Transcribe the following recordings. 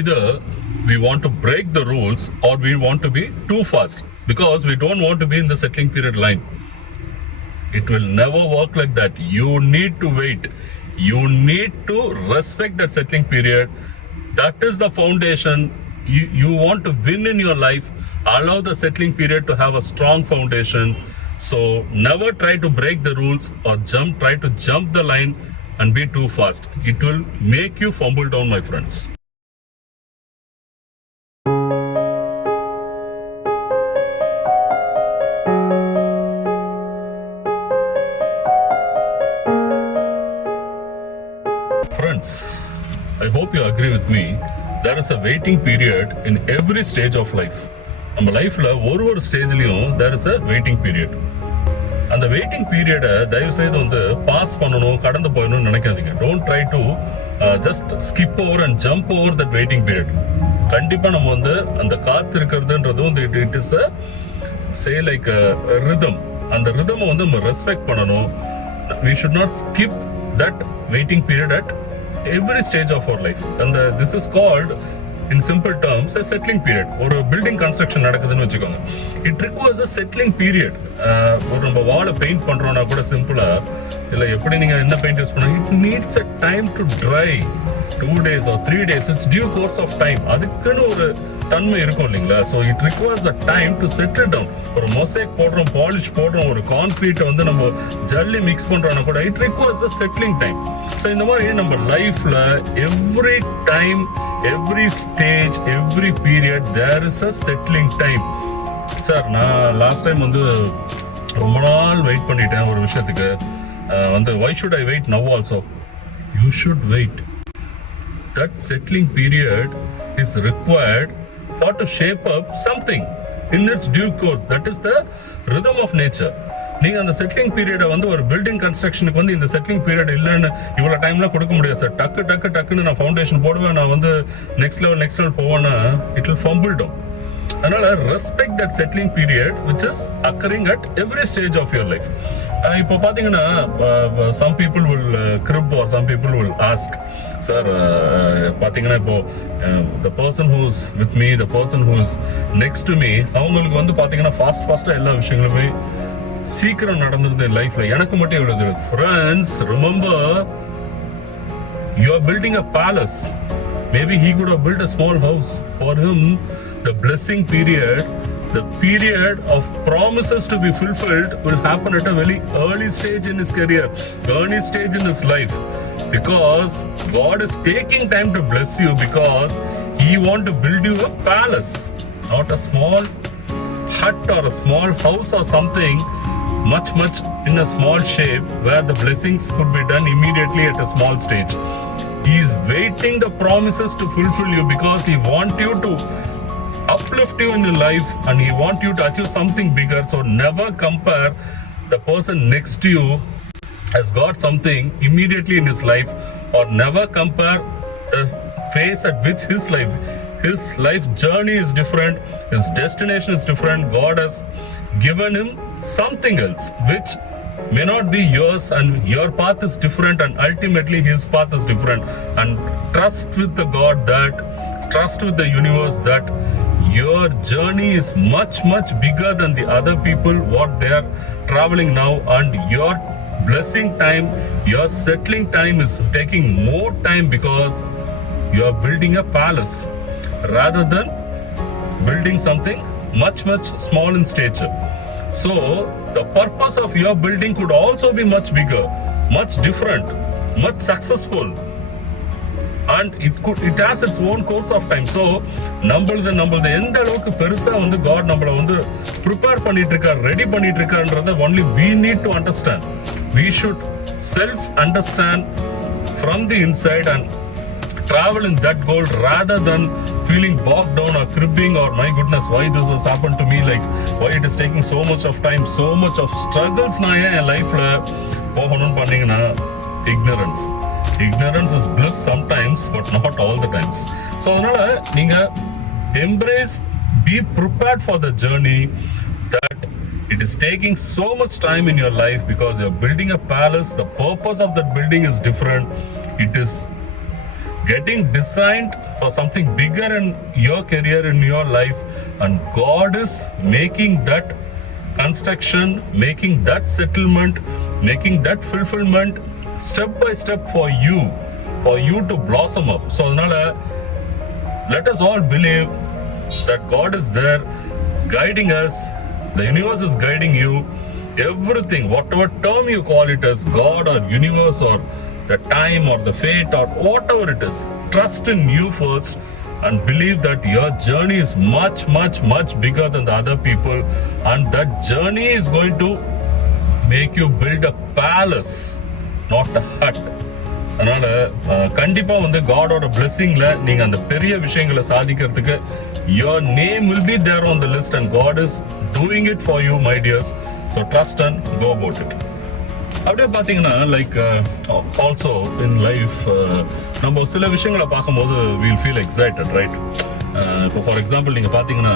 either we want to break the rules or we want to be too fast, because we don't want to be in the settling period line. It will never work like that. You need to wait. You need to respect that settling period. That is the foundation. You want to win in your life, allow the settling period to have a strong foundation. So never try to break the rules or try to jump the line and be too fast. It will make you fumble down, my friends. Friends, I hope you agree with me. There is a waiting period in every stage of life. நம்ம லைஃப்ல ஒரு ஸ்டேஜ்லயும் there is a waiting period. அந்த வெயிட்டிங் பீரியடை தயவு செய்து வந்து பாஸ் பண்ணணும், கடந்து போயிடணும்னு நினைக்காதீங்க. Don't try to just skip over and jump over that waiting period. கண்டிப்பா நம்ம வந்து அந்த காத்து இருக்கிறதுன்றது வந்து it is say like rhythm. அந்த ரிதமை வந்து நம்ம ரெஸ்பெக்ட் பண்ணணும். we should not skip that waiting period at every stage of our life. And this is called, in simple terms, a settling period. ஒரு பில்டிங் கன்ஸ்ட்ரக்ஷன் நடக்குதுன்னு வச்சுக்கோங்க. It requires a settling period. ஒரு நம்ம வாலை பெயிண்ட் பண்றோம்னா கூட சிம்பிளா இல்லை எப்படி நீங்க என்ன பெயிண்ட் யூஸ் பண்ண, it needs a time to dry. 2 days or 3 days, it's due course of time. அதுக்குன்னு ஒரு தன்மை இருக்கும் இல்லைங்களா? So it requires a time to settle down. ஒரு மொசைக் போடுறோம், பாலிஷ் போடுறோம், ஒரு கான்கிரீட்டை வந்து நம்ம ஜல்லி மிக்ஸ் பண்றோம்னா கூட it requires a settling time. So இந்த மாதிரி நம்ம லைஃப்ல every time, every stage, every period there is a settling time. Sir, நான் லாஸ்ட் டைம் வந்து ரொம்ப நாள் வெயிட் பண்ணிட்டேன் ஒரு விஷயத்துக்கு. வந்து why should I wait now also? You should wait. That settling period is required for to shape up something in its due course. That is the rhythm of nature. நீங்க அந்த செட்டிலிங் பீரியடை வந்து ஒரு பில்டிங் கன்ஸ்ட்ரக்ஷனுக்கு வந்து இந்த செட்டிலிங் பீரியட் இல்லைன்னு இவ்வளோ டைம்லாம் கொடுக்க முடியாது சார். டக்குன்னு நான் ஃபவுண்டேஷன் போடுவேன், நான் வந்து நெக்ஸ்ட் லெவல் போவேன்னா இட் வில் ஃபம்பிள் டவுன். அதனால respect that settling period which is occurring at every stage of your life. இப்போ பார்த்தீங்கன்னா some people will gripe or some people will ask, sir பார்த்தீங்கன்னா இப்போ the person who is with me, the person who is next to me, அவங்களுக்கு வந்து பார்த்தீங்கன்னா ஃபாஸ்ட்டாக எல்லா விஷயங்களுமே சீக்கிரம் நடந்துருது லைஃப்ல. எனக்கு மட்டும் எவ்வளவு? Friends, remember, you are building a palace. Maybe he could have built a small house. For him, the blessing period, the period of promises to be fulfilled will happen at a very early stage in his career, early stage in his life. Because God is taking time to bless you, because He wants to build you a palace, not a small hut or a small house or something much in a small shape where the blessings could be done immediately at a small stage. He is waiting the promises to fulfill you because He wants you to uplift you in your life and He wants you to achieve something bigger. So never compare the person next to you has got something immediately in his life, or never compare the pace at which his life journey is different, his destination is different. God has given him something else which may not be yours, and your path is different, and ultimately his path is different. And trust with the God, that trust with the universe, that your journey is much bigger than the other people what they are traveling now, and your blessing time, your settling time is taking more time because you are building a palace rather than building something much small in stature. So the purpose of your building could also be much bigger, much different, much successful, and it has its own course of time. So நம்மளது எந்த அளவுக்கு பெருசா வந்து God நம்மள வந்து ப்ரிப்பேர் பண்ணிட்டு இருக்கார், ரெடி பண்ணிட்டு இருக்கார்ன்றத only we need to understand. We should self understand from the inside and travel in that goal rather than feeling bogged down or cribbing or my goodness why this has happened to me, like why it is taking so much of time, so much of struggles. நான் என் லைஃப்ல போகணும்னு பண்ணீங்கன்னா ignorance is bliss sometimes but not all the times. So அதனால நீங்க embrace, be prepared for the journey, that it is taking so much time in your life because you're building a palace. The purpose of that building is different. It is getting designed for something bigger in your career, in your life, and God is making that construction, making that settlement, making that fulfillment step by step for you to blossom up. So adnala let us all believe that God is there guiding us. The universe is guiding you. Everything, whatever term you call it as, God or universe or the time or the fate or whatever it is, trust in you first and believe that your journey is much, much, much bigger than the other people, and that journey is going to make you build a palace, not a hut. அதனால கண்டிப்பா வந்து காடோட பிளெஸிங்ல நீங்க அந்த பெரிய விஷயங்களை சாதிக்கிறதுக்கு your name will be there on the list, and God is doing it for you, my dears. So trust and go about it. அப்படியே பார்த்தீங்கன்னா லைக் ஆல்சோ இன் லைஃப் நம்ம சில விஷயங்களை பார்க்கும்போது வீல் ஃபீல் எக்ஸைட்டட், ரைட்? இப்போ for example நீங்கள் பார்த்தீங்கன்னா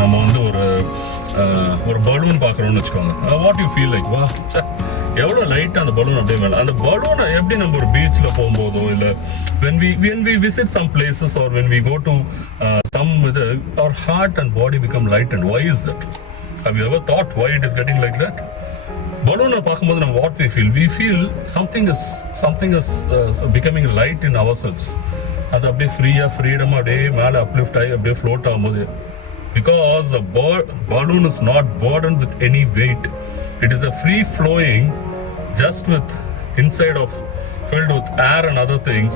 நம்ம வந்து ஒரு பலூன் பார்க்குறோன்னு வச்சுக்கோங்க. வாட் யூ ஃபீல் லைக், வா எவ்வளோ லைட்டாக அந்த பலூன் அப்படியே மேலே, அந்த பலூனை எப்படி நம்ம ஒரு பீச்சில் போகும்போதோ இல்லை when we visit some places or when we go to some our heart and body become light. And why is that? Have you ever thought why it is getting like that? பலூனை பார்க்கும்போது நம்ம what we feel something is becoming light in ourselves. அது அப்படியே ஃப்ரீடமாக அப்படியே மேலே அப்லிஃப்ட் ஆகி அப்படியே ஃப்ளோட் ஆகும்போது, because the balloon is not burdened with any weight. It is a free flowing, just with inside of filled with air and other things,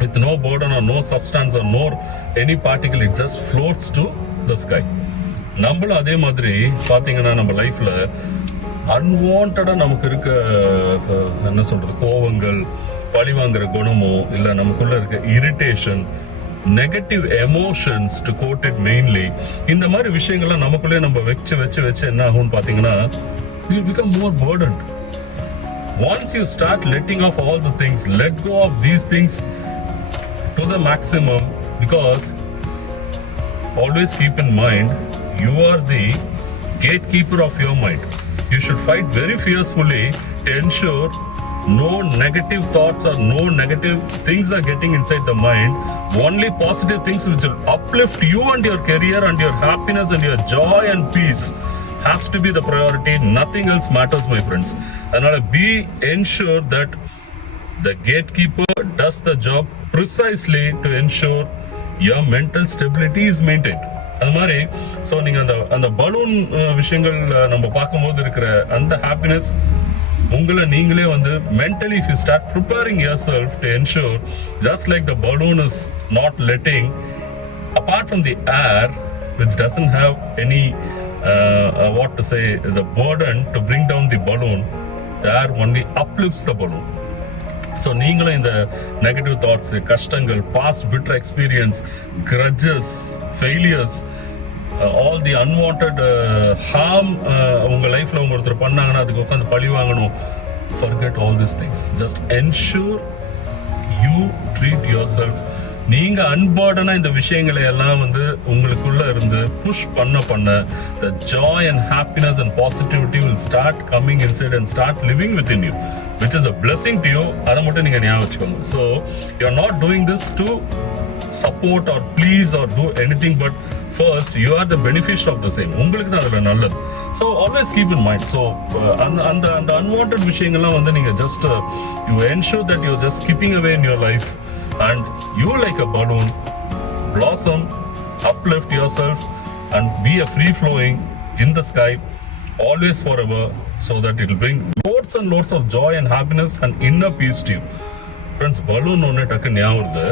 with no burden or no substance or no any particle. It just floats to the sky. நம்மளும் அதே மாதிரி பார்த்தீங்கன்னா நம்ம லைஃப்ல அன்வான்டா நமக்கு இருக்க என்ன சொல்றது, கோவங்கள், பழிவாங்கிற குணமோ இல்லை நமக்குள்ள இருக்க irritation, negative emotions to quote it mainly, இந்த மாதிரி விஷயங்கள்லாம் நமக்குள்ளே நம்ம வச்சு என்ன ஆகும்னு பார்த்தீங்கன்னா you become more burdened. Once you start letting off all the things, let go of these things to the maximum, because always keep in mind you are the gatekeeper of your mind. You should fight very fiercely to ensure no negative thoughts or no negative things are getting inside the mind. Only positive things which will uplift you and your career and your happiness and your joy and peace has to be the priority. Nothing else matters, my friends. And ensure that the gatekeeper does the job precisely to ensure your mental stability is maintained. அது மாதிரி ஸோ நீங்கள் அந்த பலூன் விஷயங்கள் நம்ம பார்க்கும்போது இருக்கிற அந்த ஹாப்பினஸ் உங்களை நீங்களே வந்து mentally, if you start preparing yourself to ensure, just like the balloon is not letting, apart from the air which doesn't have any what to say, the burden to bring down the balloon, the air only uplifts the balloon. So நீங்களும் இந்த negative thoughts, கஷ்டங்கள், past bitter experience, grudges, failures, all the unwanted harm உங்கள் லைஃப்பில் உங்க ஒருத்தர் பண்ணாங்கன்னா அதுக்கு உட்காந்து பழி வாங்கணும். forget all these things. Just ensure you treat yourself. நீங்க அன்பர்டனா இந்த விஷயங்களை எல்லாம் வந்து உங்களுக்குள்ள இருந்து புஷ் பண்ண the joy and happiness and positivity will start coming inside and start living within you, which is a blessing to you. அதை மட்டும் நீங்க ஞாபகம் வச்சுக்கோங்க. So you are not doing this to support or please or do anything, but first you are the beneficiary of the same. உங்களுக்கு தான் அதில் நல்லது. So always keep in mind. So அந்த unwanted விஷயங்கள்லாம் வந்து நீங்க just you ensure that you're just skipping away in your life, and you, like a balloon, blossom, uplift yourself and be a free flowing in the sky always forever, so that it will bring loads and loads of joy and happiness and inner peace to you. Friends, balloon ஒன்று டக்கு ஞாபகம் வருது.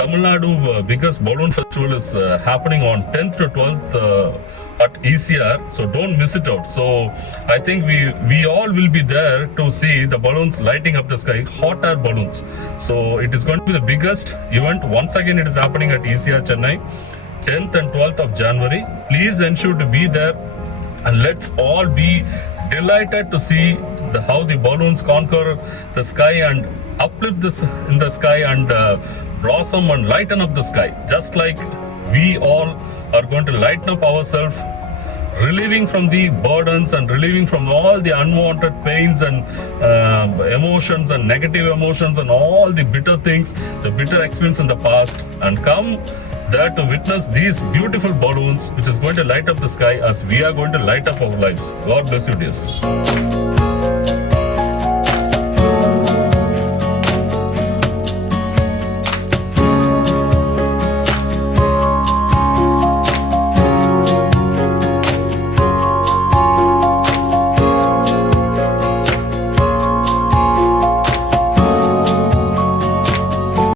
Tamil Nadu biggest balloon festival is happening on 10th to 12th at ECR, so don't miss it out. So I think we all will be there to see the balloons lighting up the sky, hot air balloons. So it is going to be the biggest event. Once again, it is happening at ECR Chennai, 10th and 12th of January. Please ensure to be there, and let's all be delighted to see how the balloons conquer the sky and uplift this in the sky and blossom and lighten up the sky, just like we all are going to lighten up ourselves relieving from the burdens and relieving from all the unwanted pains and emotions and negative emotions and all the bitter things, the bitter experience in the past, and come there to witness these beautiful balloons which is going to light up the sky as we are going to light up our lives. God bless you, dears.